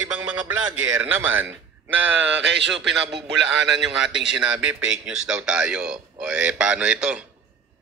ibang mga vlogger naman na kesyo pinabubulaanan yung ating sinabi, fake news daw tayo. O paano ito?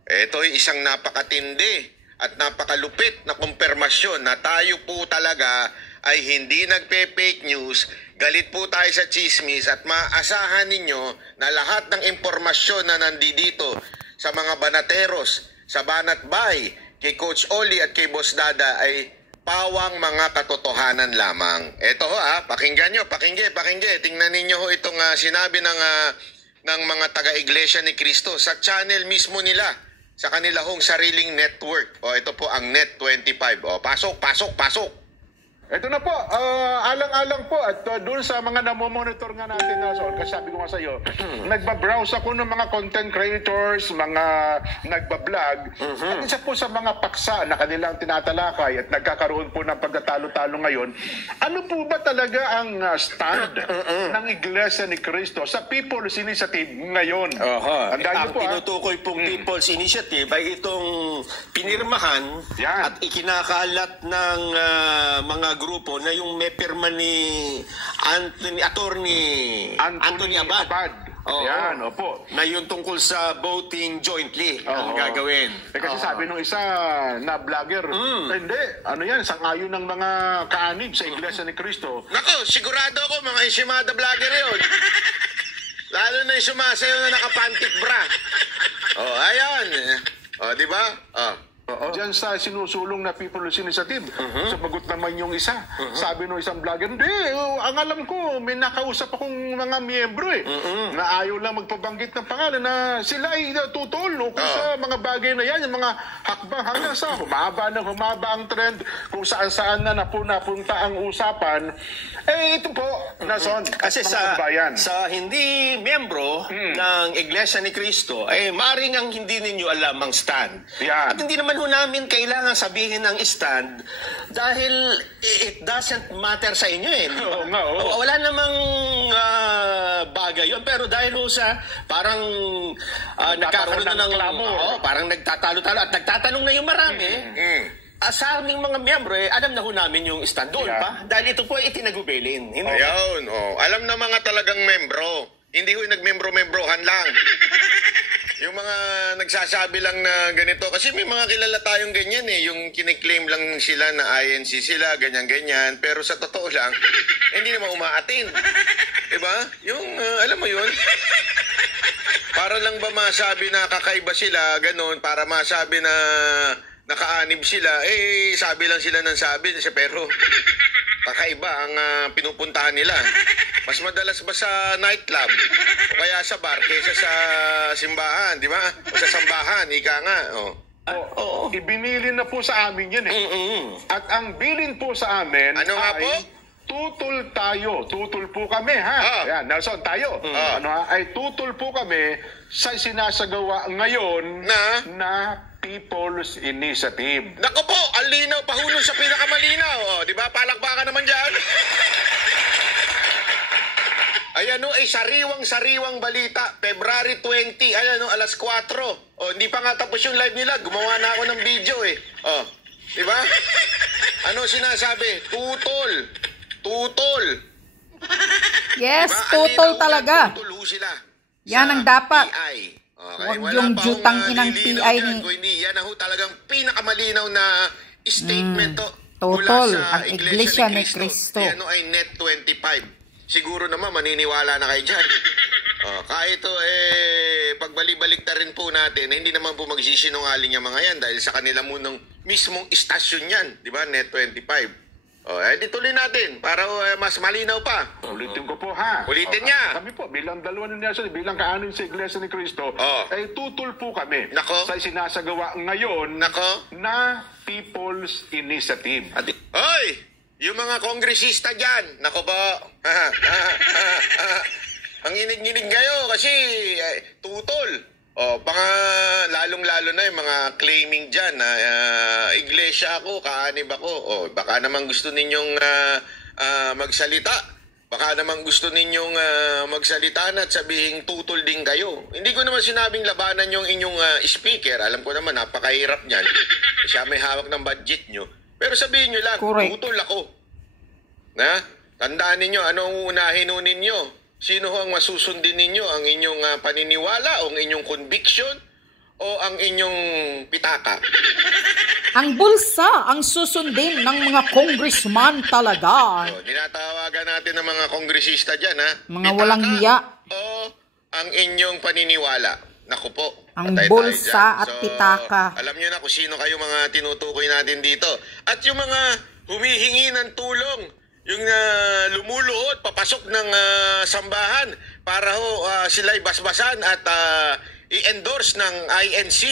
Ito ay isang napakatindi at napakalupit na kumpirmasyon na tayo po talaga ay hindi nagpe-fake news. Galit po tayo sa chismis at maasahan ninyo na lahat ng impormasyon na nandito sa mga banateros, sa Banat Bay, kay Coach Oli at kay Boss Dada ay pawang mga katotohanan lamang. Ito ho pakinggan nyo, pakinggan. Tingnan ninyo ho itong sinabi ng mga taga-Iglesia ni Cristo sa channel mismo nila, sa kanila hong sariling network. Ito po ang Net25. Pasok. Ito na po, alang-alang po at doon sa mga namomonitor nga natin na kasi sabi ko nga sa iyo, nagbabrowse ako ng mga content creators, mga nagbablog, at isa po sa mga paksa na kanilang tinatalakay at nagkakaroon po ng pagtatalo-talo ngayon, ano po ba talaga ang stand ng Iglesia ni Cristo sa People's Initiative ngayon? Ang tinutukoy pong People's Initiative ay itong pinirmahan at ikinakalat ng mga grupo na yung may pirma ni Anthony Abad. Yan, opo. Na yun tungkol sa voting jointly ang gagawin. Kasi sabi nung isa na vlogger, hindi, sang-ayon ng mga kaanib sa Iglesia ni Cristo. Nako, sigurado ako mga isimada vlogger yun. Lalo na yung sumasayaw na nakapantik bra. Ayan. Di ba? Diyan sa sinusulong na People's Initiative, sumagot naman yung isa. Sabi ng isang vlogger, hindi, ang alam ko, may nakausap akong mga miyembro na ayaw lang magpabanggit ng pangalan na sila ay tutol kung sa mga bagay na yan, yung mga hakbang hanggang sa humaba ang trend, kung saan-saan na napunta ang usapan. Ito po, Nason, kasi sa hindi miyembro ng Iglesia ni Cristo, maaaring ang hindi ninyo alam ang stand. At hindi naman namin kailangan sabihin ang stand dahil it doesn't matter sa inyo Wala namang bagay yun. Pero dahil sa parang nagkakaroon na ng parang nagtatalo-talo at nagtatanong na yung marami, sa aming mga miyembro, alam na ho namin yung stand doon pa. Dahil ito po ay itinagubelin. Ayun, alam na mga talagang membro. Hindi ho nagmembro-membrohan lang. Yung mga nagsasabi lang na ganito, kasi may mga kilala tayong ganyan yung kiniklaim lang sila na INC sila, ganyan-ganyan, pero sa totoo lang, hindi naman umaatin. Diba? Yung, alam mo yun? Para lang ba masabi na kakaiba sila, ganun, para masabi na nakaanib sila, sabi lang sila ng sabi, pero kakaiba ang pinupuntahan nila. Mas madalas ba sa nightclub o kaya sa bar kaysa sa simbahan, di ba? O sa sambahan, ika nga. Ibinili na po sa amin yan At ang bilin po sa amin tutol tayo. Tutol po kami, Yan, Nelson, tayo. Ay tutol po kami sa sinasagawa ngayon na People's Initiative. Nako po, ang linaw, pahulong sa pinakamalinaw. Di ba? Palakpakan naman dyan. Ayan ay sariwang-sariwang balita. February 20, alas 4. Hindi pa nga tapos yung live nila. Gumawa na ako ng video di ba? Ano sinasabi? Tutol. Yes, diba? tutol talaga. Tutol sila. Yan ang dapat. Okay, huwag yung jutang inang PI ni... Hindi, yan ang talagang pinakamalinaw na statement Tutol, mula sa ang Iglesia ni Cristo. Yan ay Net25. Siguro naman maniniwala na kayo dyan. Kahit pagbalik-balik na rin po natin, hindi naman po magsisinungaling yung mga yan dahil sa kanila munang mismong istasyon yan, di ba? Net25. Tuloy natin para mas malinaw pa. Ulitin ko po Ulitin niya. Kami po, bilang dalawa ni Nelson, bilang kaanin sa Iglesia ni Cristo, ay tutol po kami sa sinasagawa ngayon na People's Initiative. Hoy! Yung mga kongresista dyan, nako po, ang inig-inig kayo kasi tutol. Lalong-lalo na yung mga claiming dyan na iglesia ako, kaanib ako. Baka naman gusto ninyong magsalita. Baka naman gusto ninyong magsalita na at sabihin tutol din kayo. Hindi ko naman sinabing labanan yung inyong speaker. Alam ko naman, napakahirap niyan. Siya may hawak ng budget nyo. Pero sabihin nyo lang, tutol ako. Tandaan ninyo, ano ang uunahin ho ninyo? Sino ho ang masusundin ninyo? Ang inyong paniniwala o ang inyong conviction o ang inyong pitaka? Ang bulsa ang susundin ng mga congressman talaga. So, tinatawagan natin ng mga kongresista dyan, ha? Mga walang hiya. O ang inyong paniniwala? Naku po. Ang patay tayo bulsa dyan. at pitaka. Alam nyo na kung sino kayo mga tinutukoy natin dito. At yung mga humihingi ng tulong, yung lumuluhod, papasok ng sambahan para ho sila'y basbasan at i-endorse ng INC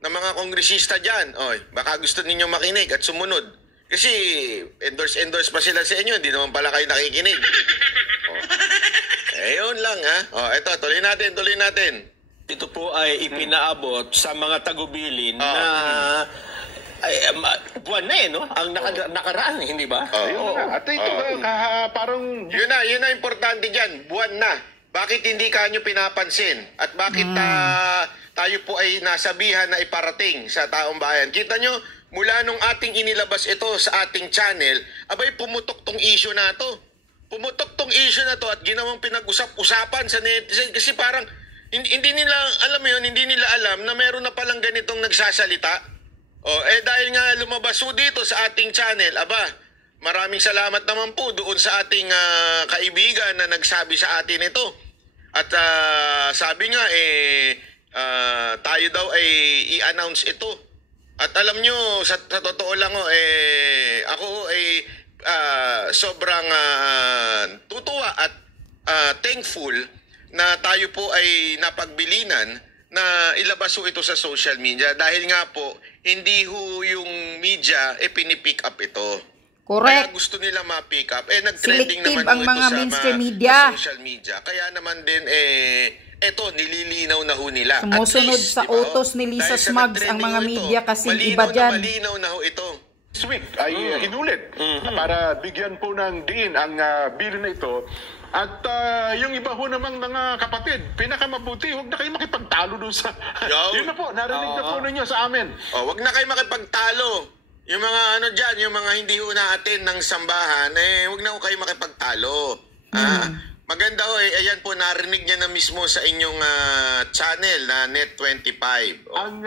ng mga kongresista dyan. Oy, baka gusto ninyo makinig at sumunod. Kasi endorse pa sila sa inyo, hindi naman pala kayo nakikinig. Yun lang ha. Eto, tuloy natin. Ito po ay ipinaabot sa mga tagubilin na buwan na no? Ang nakaraan, hindi ba? At ito parang... Yun na importante dyan. Buwan na. Bakit hindi kanyo pinapansin? At bakit tayo po ay nasabihan na iparating sa taong bayan? Kita nyo, mula nung ating inilabas ito sa ating channel, abay pumutok tong issue na to. Pumutok tong issue na to at ginawang pinag-usap-usapan sa netizen. Kasi parang hindi nila, alam mo yun, hindi nila alam na meron na palang ganitong nagsasalita. Dahil nga lumabas po dito sa ating channel, maraming salamat naman po doon sa ating kaibigan na nagsabi sa atin ito. At sabi nga, tayo daw ay i-announce ito. At alam nyo, sa totoo lang ako ay sobrang tutuwa at thankful na tayo po ay napagbilinan na ilabas ho ito sa social media dahil nga po hindi ho yung media pinipick up ito. Correct. Kaya gusto nila ma-pick up. Nag-trending Selective naman ang ho ito mga sa mainstream media. social media. Kaya naman din eto nililinaw na ho nila. Sumusunod least, sa utos ni Lisa Smugs ang mga media kasi iba dyan. Malinaw na ho ito. This week ay inulit para bigyan po ng diin ang bill na ito. At yung iba ho namang mga kapatid, pinakamabuti, huwag na kayo makipagtalo doon sa... Yun na po, narinig na po ninyo sa amin. Huwag na kayo makipagtalo. Yung mga dyan, yung mga hindi ho na-attend ng sambahan, huwag na ho kayo makipagtalo. Maganda ho, ayan po, narinig niya na mismo sa inyong channel na Net25. Ang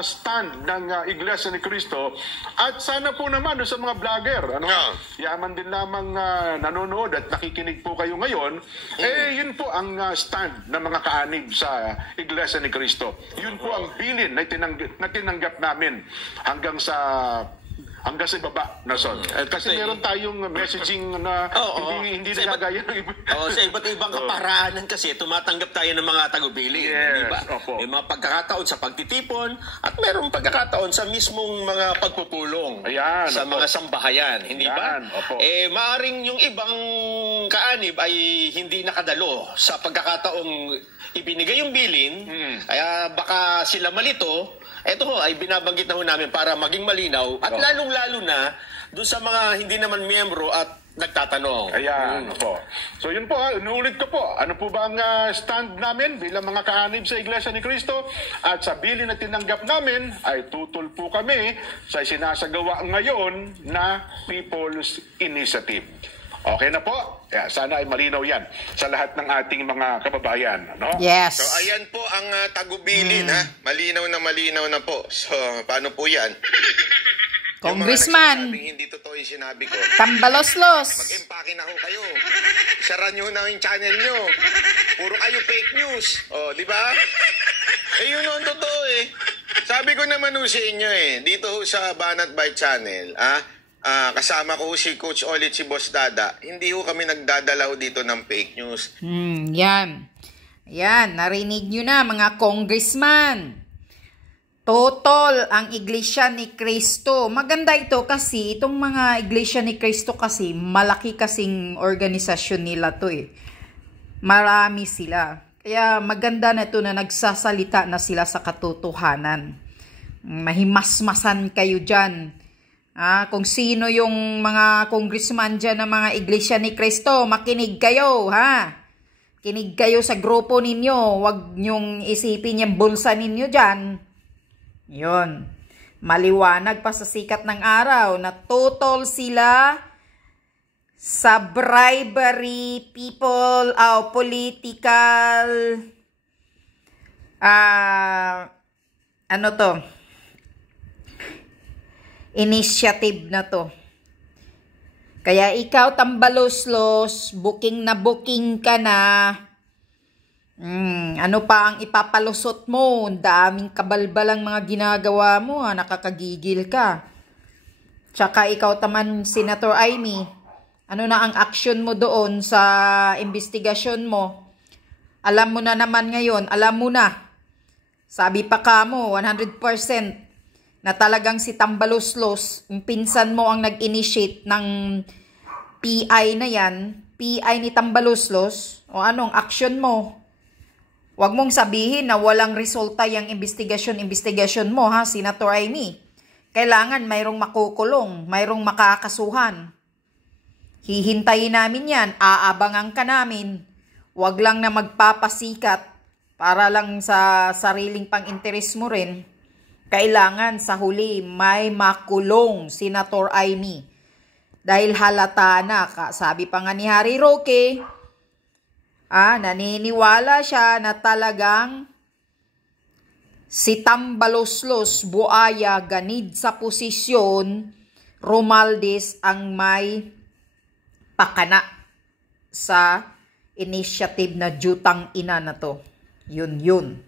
stand ng Iglesia ni Cristo at sana po naman sa mga vlogger, yaman din lamang nanonood at nakikinig po kayo ngayon, yun po ang stand ng mga kaanib sa Iglesia ni Cristo. Yun po ang bilin na tinanggap namin hanggang sa baba na son. Kasi meron tayong messaging na hindi nagagaya ng iba. Sa iba't ibang kaparaanan kasi tumatanggap tayo ng mga tagubilin, di ba? May mga pagkakataon sa pagtitipon at merong pagkakataon sa mismong mga pagpupulong sa mga sambahayan, hindi ba? Maaring yung ibang kaanib ay hindi nakadalo sa pagkakataong ibinigay yung bilin, kaya baka sila malito. Ito ho ay binabanggit na ho namin para maging malinaw at lalong-lalo na doon sa mga hindi naman miyembro at nagtatanong. Ayan po. So yun po, inuulit ko po. Ano po ba ang stand namin bilang mga kaanib sa Iglesia ni Cristo? At sa bilin na tinanggap namin ay tutol po kami sa sinasagawa ngayon na People's Initiative. Okay na po? Sana ay malinaw yan sa lahat ng ating mga kababayan. No? Yes. So ayan po ang tagubilin ha. Malinaw na po. So paano po yan? Congressman. Hindi totoo yung sinabi ko. Tambaloslos. Mag-empake na ho kayo. Sara nyo na yung channel nyo. Puro kayo fake news. Di ba? Yun ang totoo Sabi ko naman ho sa inyo dito ho sa Banat by Channel, kasama ko si Coach Olit, si Boss Dada. Hindi ho kami nagdadalaw dito ng fake news. Yan, narinig nyo na mga congressman. Totol ang Iglesia ni Cristo. Maganda ito kasi itong mga Iglesia ni Cristo kasi malaki kasing organisasyon nila to Marami sila. Kaya maganda na ito na nagsasalita na sila sa katotohanan. Mahimasmasan kayo dyan. Kung sino yung mga congressman dyan ng mga Iglesia ni Cristo, makinig kayo, Kinig kayo sa grupo ninyo. Huwag nyong isipin yung bulsa ninyo dyan. Yun. Maliwanag pa sa sikat ng araw na totoo sila sa bribery, people, political, ano to, initiative na to. Kaya ikaw, tambaloslos, booking ka na. Ano pa ang ipapalusot mo? Daming kabalbalang mga ginagawa mo, nakakagigil ka. Tsaka ikaw taman, Senator Amy, ano na ang action mo doon sa investigasyon mo? Alam mo na naman ngayon, alam mo na. Sabi pa ka mo, 100% na talagang si Tambaloslos, yung pinsan mo ang nag-initiate ng PI na yan, PI ni Tambaloslos, o anong action mo? Huwag mong sabihin na walang resulta yung investigasyon mo, ha, Senator Amy. Kailangan mayroong makukulong, mayroong makakasuhan. Hihintayin namin yan, aabangan ka namin. Huwag lang na magpapasikat para lang sa sariling pang-interes mo rin. Kailangan sa huli may makulong, Senator Amy. Dahil halata na, sabi pa nga ni Harry Roque, naniniwala siya na talagang si Tambaloslos Buaya ganid sa posisyon, Romualdez ang may pakana sa initiative na jutang ina na to. Yun.